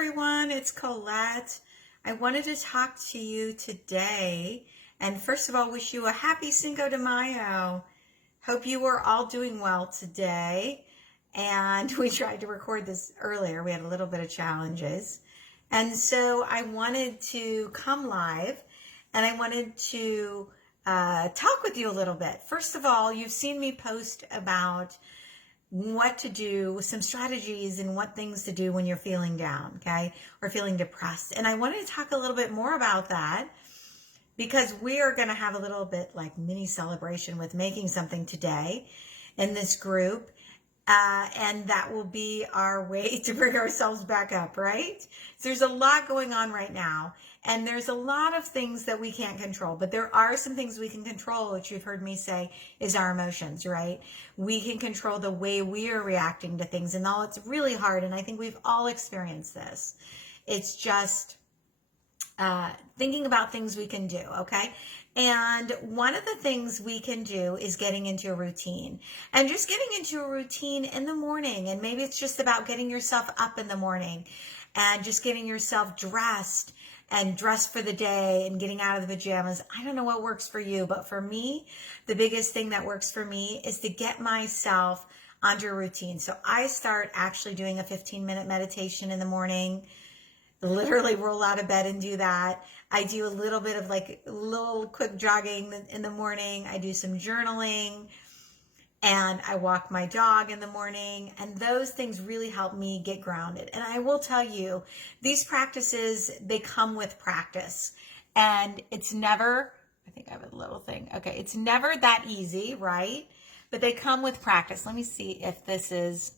everyone, it's Colette. I wanted to talk to you today and first of all wish you a happy Cinco de Mayo. Hope you are all doing well today. And we tried to record this earlier. We had a little bit of challenges. And so I wanted to come live and I wanted to talk with you a little bit. First of all, you've seen me post about what to do, some strategies and what things to do when you're feeling down, okay, or feeling depressed. And I wanted to talk a little bit more about that because we are going to have a little bit like mini celebration with making something today in this group. And that will be our way to bring ourselves back up, right? So there's a lot going on right now. And there's a lot of things that we can't control, but there are some things we can control, which you've heard me say is our emotions, right? We can control the way we are reacting to things. And all it's really hard. And I think we've all experienced this. It's just thinking about things we can do, okay? And one of the things we can do is getting into a routine and just getting into a routine in the morning. And maybe it's just about getting yourself up in the morning and just getting yourself dressed and dressed for the day and getting out of the pajamas. I don't know what works for you, but for me, the biggest thing that works for me is to get myself onto a routine. So I start actually doing a 15-minute meditation in the morning, literally roll out of bed and do that. I do a little bit of like a little quick jogging in the morning. I do some journaling and I walk my dog in the morning. And those things really help me get grounded. And I will tell you, these practices, they come with practice. And it's never, I think I have a little thing. Okay, it's never that easy, right? But they come with practice. Let me see if this is,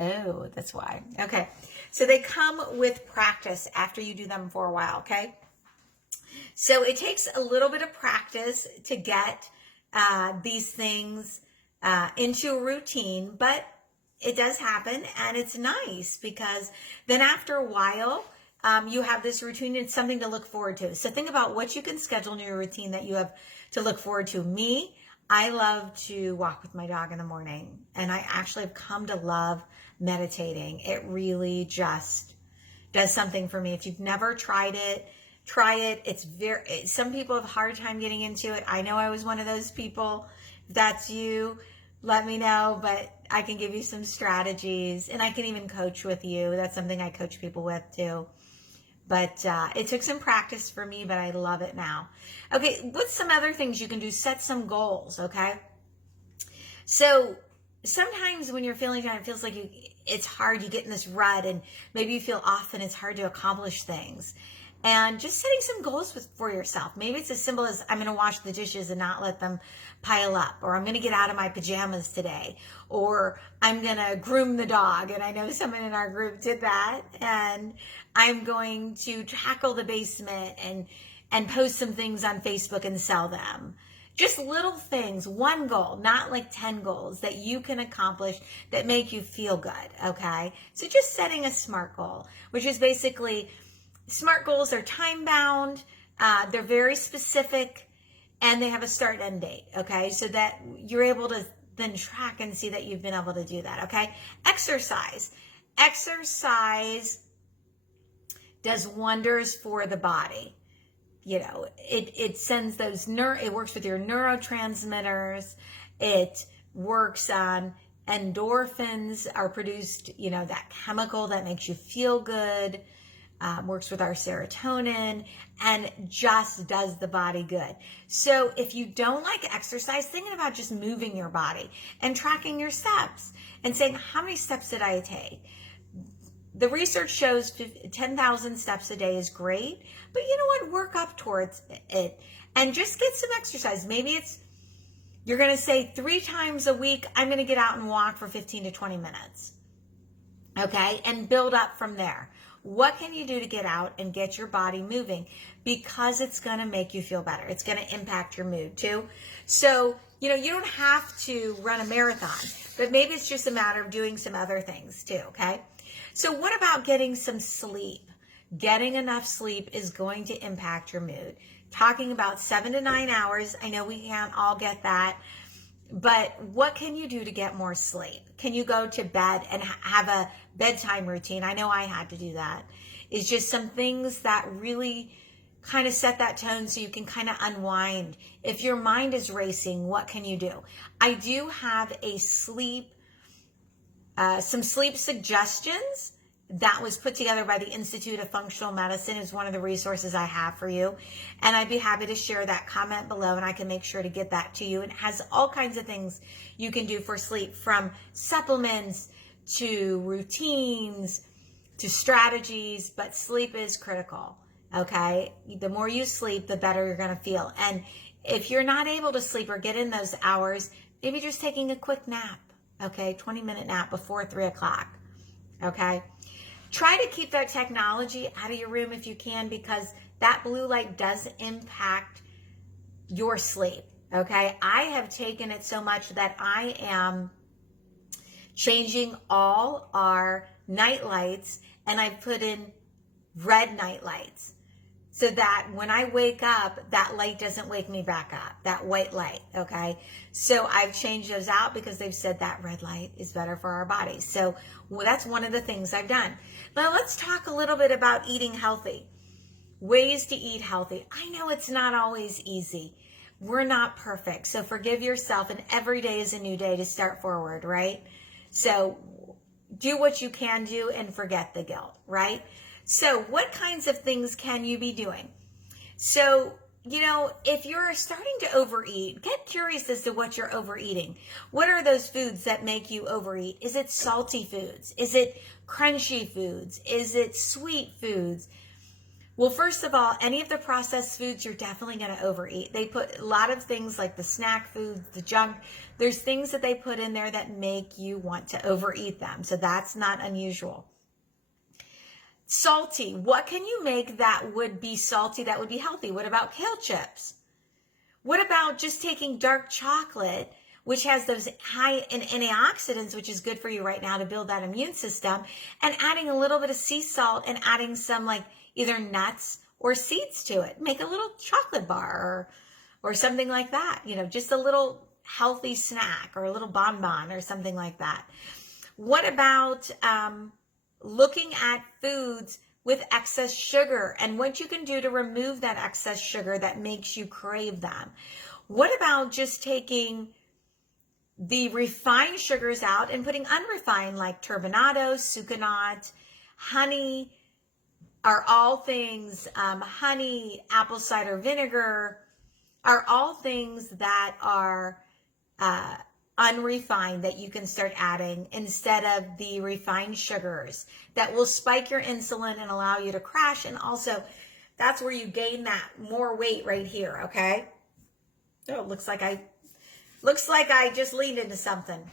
oh, that's why. Okay, so they come with practice after you do them for a while, okay? So it takes a little bit of practice to get these things into a routine, but it does happen and it's nice because then after a while, you have this routine. It's something to look forward to. So think about what you can schedule in your routine that you have to look forward to. Me, I love to walk with my dog in the morning, and I actually have come to love meditating. It really just does something for me. If you've never tried it, try it. Some people have a hard time getting into it. I know I was one of those people. If that's you, let me know, but I can give you some strategies and I can even coach with you. That's something I coach people with too. But it took some practice for me, but I love it now. Okay, what's some other things you can do? Set some goals, okay? So sometimes when you're feeling down, it feels like it's hard. You get in this rut and maybe you feel off and it's hard to accomplish things. And just setting some goals for yourself. Maybe it's as simple as I'm going to wash the dishes and not let them pile up, or I'm going to get out of my pajamas today, or I'm going to groom the dog. And I know someone in our group did that. And I'm going to tackle the basement and post some things on Facebook and sell them. Just little things, one goal, not like 10 goals that you can accomplish that make you feel good, okay? So just setting a SMART goal, which is basically, SMART goals are time-bound, they're very specific, and they have a start and end date, okay? So that you're able to then track and see that you've been able to do that, okay? Exercise. Exercise does wonders for the body. You know, it sends those, it works with your neurotransmitters. It works on endorphins are produced, you know, that chemical that makes you feel good. Works with our serotonin and just does the body good. So if you don't like exercise, thinking about just moving your body and tracking your steps and saying, how many steps did I take? The research shows 10,000 steps a day is great, but you know what? Work up towards it and just get some exercise. Maybe you're going to say 3 times a week, I'm going to get out and walk for 15 to 20 minutes. Okay. And build up from there. What can you do to get out and get your body moving? Because it's going to make you feel better. It's going to impact your mood too. So, you know, you don't have to run a marathon, but maybe it's just a matter of doing some other things too. Okay. So what about getting some sleep? Getting enough sleep is going to impact your mood. Talking about 7 to 9 hours. I know we can't all get that. But what can you do to get more sleep? Can you go to bed and have a bedtime routine? I know I had to do that. It's just some things that really kind of set that tone so you can kind of unwind. If your mind is racing, what can you do? I do have a some sleep suggestions that was put together by the Institute of Functional Medicine. Is one of the resources I have for you. And I'd be happy to share that. Comment below and I can make sure to get that to you. It has all kinds of things you can do for sleep, from supplements to routines to strategies, but sleep is critical. Okay? The more you sleep, the better you're going to feel. And if you're not able to sleep or get in those hours, maybe just taking a quick nap. Okay? 20-minute nap before 3 o'clock. Okay? Try to keep that technology out of your room if you can, because that blue light does impact your sleep. Okay? I have taken it so much that I am changing all our night lights, and I've put in red night lights so that when I wake up, that light doesn't wake me back up, that white light. Okay? So I've changed those out because they've said that red light is better for our bodies. So that's one of the things I've done. Now let's talk a little bit about eating healthy. Ways to eat healthy. I know it's not always easy. We're not perfect. So forgive yourself, and every day is a new day to start forward, right? So do what you can do and forget the guilt, right? So what kinds of things can you be doing? So, if you're starting to overeat, get curious as to what you're overeating. What are those foods that make you overeat? Is it salty foods? Is it crunchy foods? Is it sweet foods? Well, first of all, any of the processed foods, you're definitely going to overeat. They put a lot of things like the snack foods, the junk. There's things that they put in there that make you want to overeat them. So that's not unusual. Salty. What can you make that would be salty, that would be healthy? What about kale chips? What about just taking dark chocolate, which has those high in antioxidants, which is good for you right now to build that immune system, and adding a little bit of sea salt and adding some like either nuts or seeds to it? Make a little chocolate bar or something like that. Just a little healthy snack or a little bonbon or something like that. What about looking at foods with excess sugar and what you can do to remove that excess sugar that makes you crave them? What about just taking the refined sugars out and putting unrefined, like turbinado, sucanat, honey, are all things, honey, apple cider vinegar, are all things that are unrefined that you can start adding instead of the refined sugars that will spike your insulin and allow you to crash. And also, that's where you gain that more weight right here, okay? Oh, it looks like I just leaned into something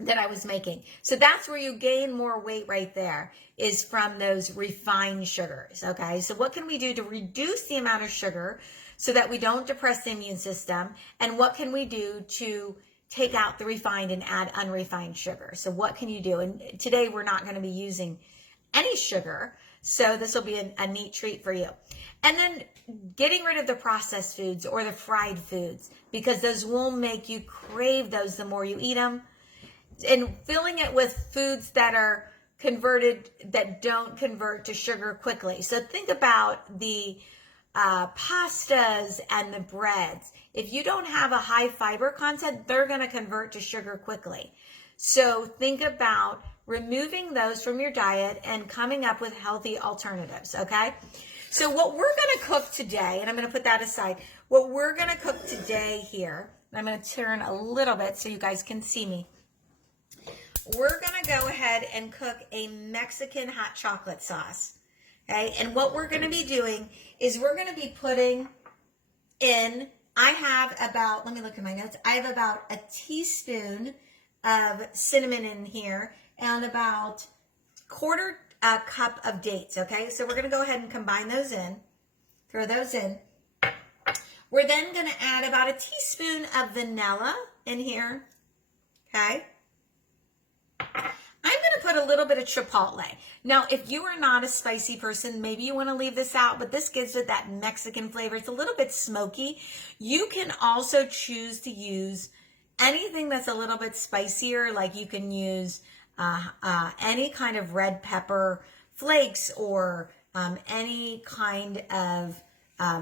that I was making. So that's where you gain more weight right there, is from those refined sugars, okay? So what can we do to reduce the amount of sugar so that we don't depress the immune system? And what can we do to take out the refined and add unrefined sugar? So what can you do? And today we're not going to be using any sugar, so this will be a neat treat for you. And then getting rid of the processed foods or the fried foods, because those will make you crave those the more you eat them. And filling it with foods that are converted, that don't convert to sugar quickly. So think about the pastas and the breads. If you don't have a high fiber content, they're going to convert to sugar quickly. So think about removing those from your diet and coming up with healthy alternatives, okay? So what we're going to cook today, and I'm going to put that aside, what we're going to cook today here, I'm going to turn a little bit so you guys can see me. We're going to go ahead and cook a Mexican hot chocolate sauce. Okay, and what we're going to be doing is we're going to be putting in, I have about, let me look at my notes, I have about a teaspoon of cinnamon in here and about quarter cup of dates, okay? So we're going to go ahead and combine those in, throw those in. We're then going to add about a teaspoon of vanilla in here, okay? I'm going to put a little bit of chipotle. Now, if you are not a spicy person, maybe you want to leave this out, but this gives it that Mexican flavor. It's a little bit smoky. You can also choose to use anything that's a little bit spicier, like you can use any kind of red pepper flakes or any kind of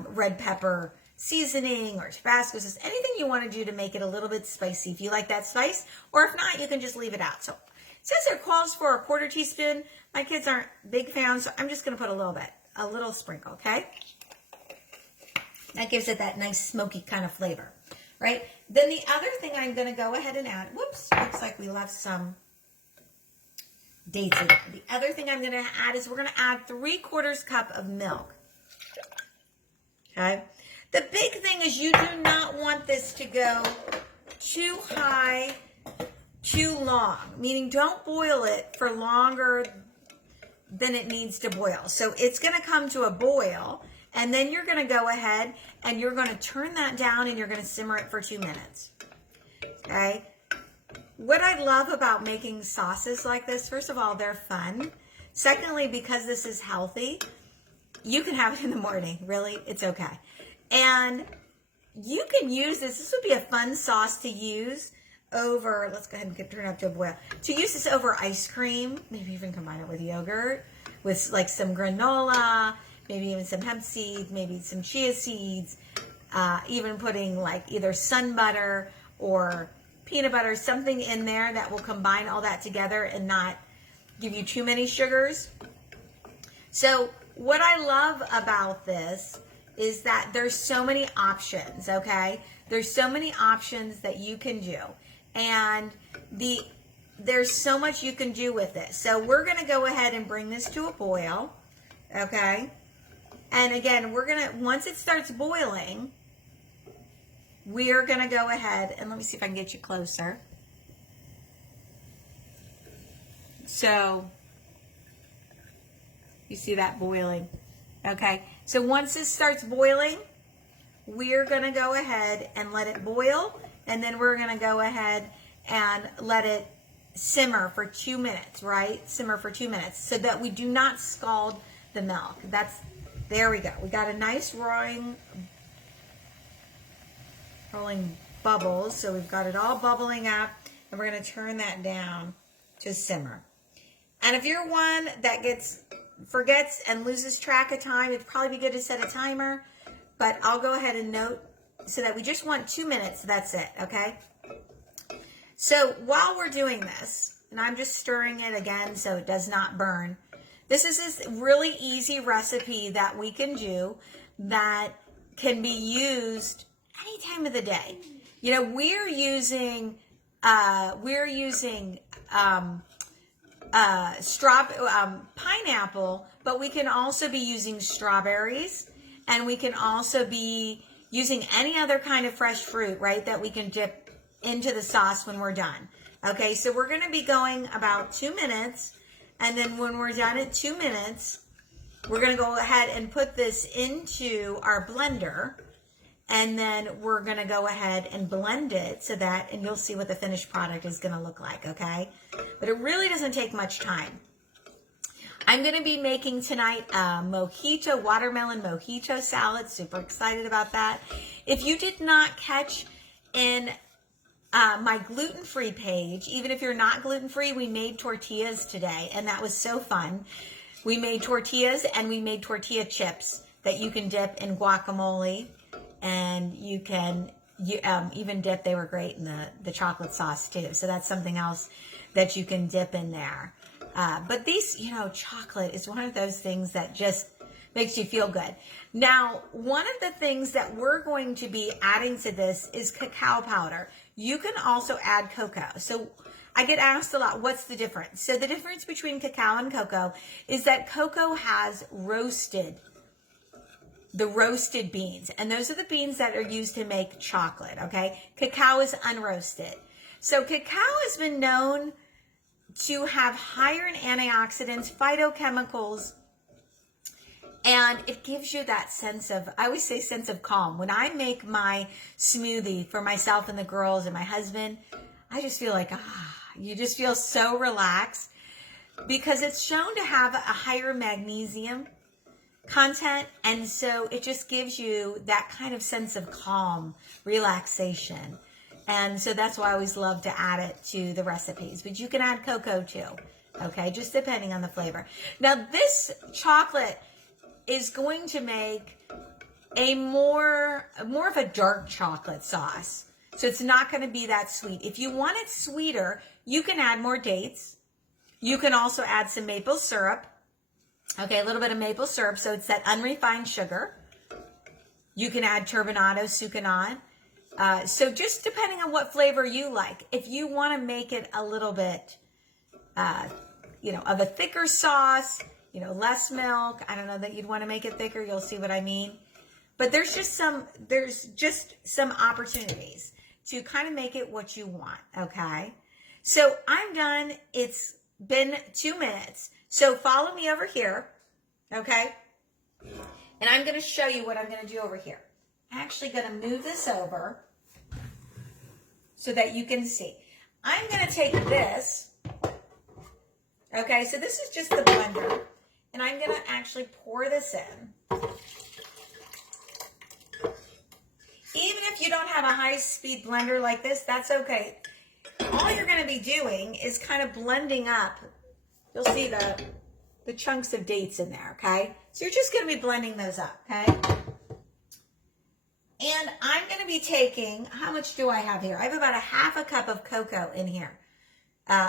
red pepper seasoning or Tabasco sauce, anything you want to do to make it a little bit spicy if you like that spice, or if not, you can just leave it out. So it says it calls for a quarter teaspoon. My kids aren't big fans, so I'm just going to put a little bit, a little sprinkle, okay? That gives it that nice smoky kind of flavor, right? Then the other thing I'm going to go ahead and add, whoops, looks like we left some dates in there. The other thing I'm going to add is we're going to add 3/4 cup of milk, okay? The big thing is you do not want this to go too high, too long, meaning don't boil it for longer than it needs to boil. So it's going to come to a boil, and then you're going to go ahead and you're going to turn that down and you're going to simmer it for 2 minutes. Okay? What I love about making sauces like this, first of all, they're fun. Secondly, because this is healthy, you can have it in the morning. Really, it's okay. And you can use this. This would be a fun sauce to use over, let's go ahead and turn it up to a boil. To use this over ice cream, maybe even combine it with yogurt, with like some granola, maybe even some hemp seeds, maybe some chia seeds, even putting like either sun butter or peanut butter, something in there that will combine all that together and not give you too many sugars. So what I love about this is that there's so many options, okay? There's so many options that you can do. And there's so much you can do with this. So we're going to go ahead and bring this to a boil, okay? And again, we're going to, once it starts boiling, we're going to go ahead and let me see if I can get you closer. So you see that boiling, okay? So once this starts boiling, we're going to go ahead and let it boil, and then we're going to go ahead and let it simmer for 2 minutes, right? Simmer for 2 minutes so that we do not scald the milk. There we go. We got a nice rolling bubbles. So we've got it all bubbling up, and we're going to turn that down to simmer. And if you're one that forgets and loses track of time, it'd probably be good to set a timer, but I'll go ahead and note so that we just want 2 minutes. That's it, okay? So while we're doing this, and I'm just stirring it again so it does not burn, this is this really easy recipe that we can do that can be used any time of the day. You know, we're using pineapple, but we can also be using strawberries, and we can also be using any other kind of fresh fruit, right, that we can dip into the sauce when we're done. Okay, so we're going to be going about 2 minutes, and then when we're done at 2 minutes, we're going to go ahead and put this into our blender, and then we're going to go ahead and blend it so that, and you'll see what the finished product is going to look like, okay? But it really doesn't take much time. I'm going to be making tonight a watermelon mojito salad. Super excited about that. If you did not catch in my gluten-free page, even if you're not gluten-free, we made tortillas today, and that was so fun. We made tortillas, and we made tortilla chips that you can dip in guacamole, and you can even dip, they were great in the chocolate sauce too. So that's something else that you can dip in there. But these, chocolate is one of those things that just makes you feel good. Now, one of the things that we're going to be adding to this is cacao powder. You can also add cocoa. So I get asked a lot, what's the difference? So the difference between cacao and cocoa is that cocoa has the roasted beans, and those are the beans that are used to make chocolate, okay? Cacao is unroasted. So cacao has been known to have higher in antioxidants, phytochemicals, and it gives you that sense of, I always say sense of calm. When I make my smoothie for myself and the girls and my husband, I just feel like, you just feel so relaxed because it's shown to have a higher magnesium content, and so it just gives you that kind of sense of calm, relaxation. And so that's why I always love to add it to the recipes. But you can add cocoa too, okay? Just depending on the flavor. Now this chocolate is going to make a more of a dark chocolate sauce. So it's not going to be that sweet. If you want it sweeter, you can add more dates. You can also add some maple syrup. Okay, a little bit of maple syrup. So it's that unrefined sugar. You can add turbinado, sucanat. So just depending on what flavor you like. If you want to make it a little bit, of a thicker sauce, less milk. I don't know that you'd want to make it thicker. You'll see what I mean. But there's just some opportunities to kind of make it what you want, okay? So I'm done. It's been 2 minutes. So follow me over here, okay? And I'm going to show you what I'm going to do over here. I'm actually going to move this over so that you can see. I'm going to take this, okay? So this is just the blender, and I'm going to actually pour this in. Even if you don't have a high-speed blender like this, that's okay. All you're going to be doing is kind of blending up. You'll see the chunks of dates in there, okay? So you're just going to be blending those up, okay? And I'm going to be taking, how much do I have here? I have about a half a cup of cocoa in here,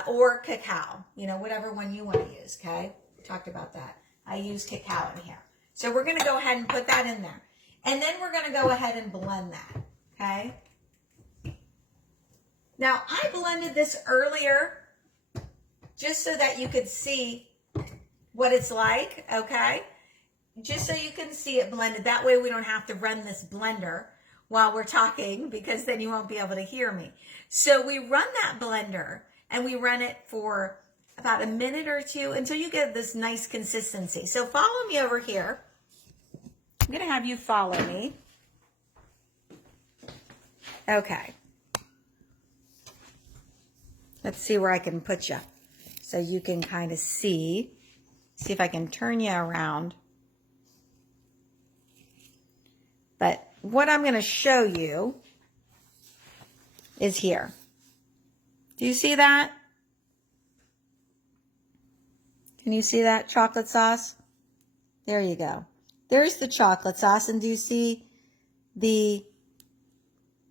or cacao, whatever one you want to use, okay? We talked about that. I use cacao in here. So we're going to go ahead and put that in there. And then we're going to go ahead and blend that, okay? Now, I blended this earlier just so that you could see what it's like, okay? Just so you can see it blended. That way we don't have to run this blender while we're talking, because then you won't be able to hear me. So we run that blender, and we run it for about a minute or two until you get this nice consistency. So follow me over here. I'm going to have you follow me. Okay. Let's see where I can put you so you can kind of see. See if I can turn you around. But what I'm going to show you is here. Do you see that? Can you see that chocolate sauce? There you go. There's the chocolate sauce. And do you see the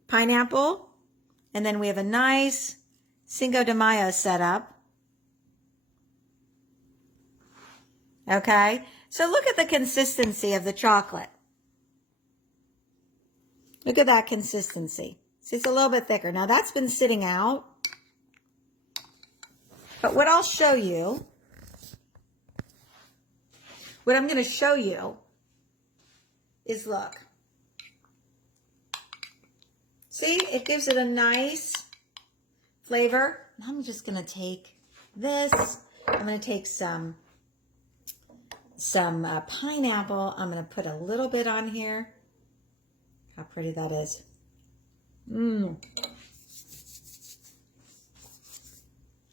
pineapple? And then we have a nice Cinco de Mayo set up. Okay. So look at the consistency of the chocolate. Look at that consistency. See, it's a little bit thicker. Now that's been sitting out. But what I'll show you, what I'm going to show you is, look. See, it gives it a nice flavor. I'm just going to take this. I'm going to take some pineapple. I'm going to put a little bit on here. How pretty that is.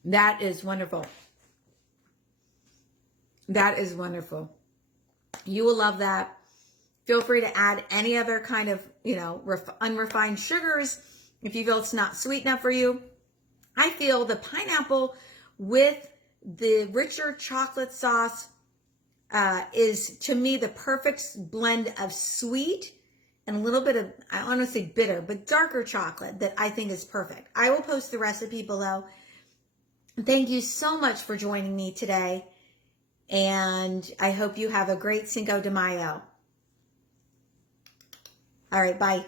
That is wonderful. That is wonderful. You will love that. Feel free to add any other kind of, unrefined sugars if you feel it's not sweet enough for you. I feel the pineapple with the richer chocolate sauce is, to me, the perfect blend of sweet and a little bit of, I don't want to say bitter, but darker chocolate that I think is perfect. I will post the recipe below. Thank you so much for joining me today. And I hope you have a great Cinco de Mayo. All right, bye.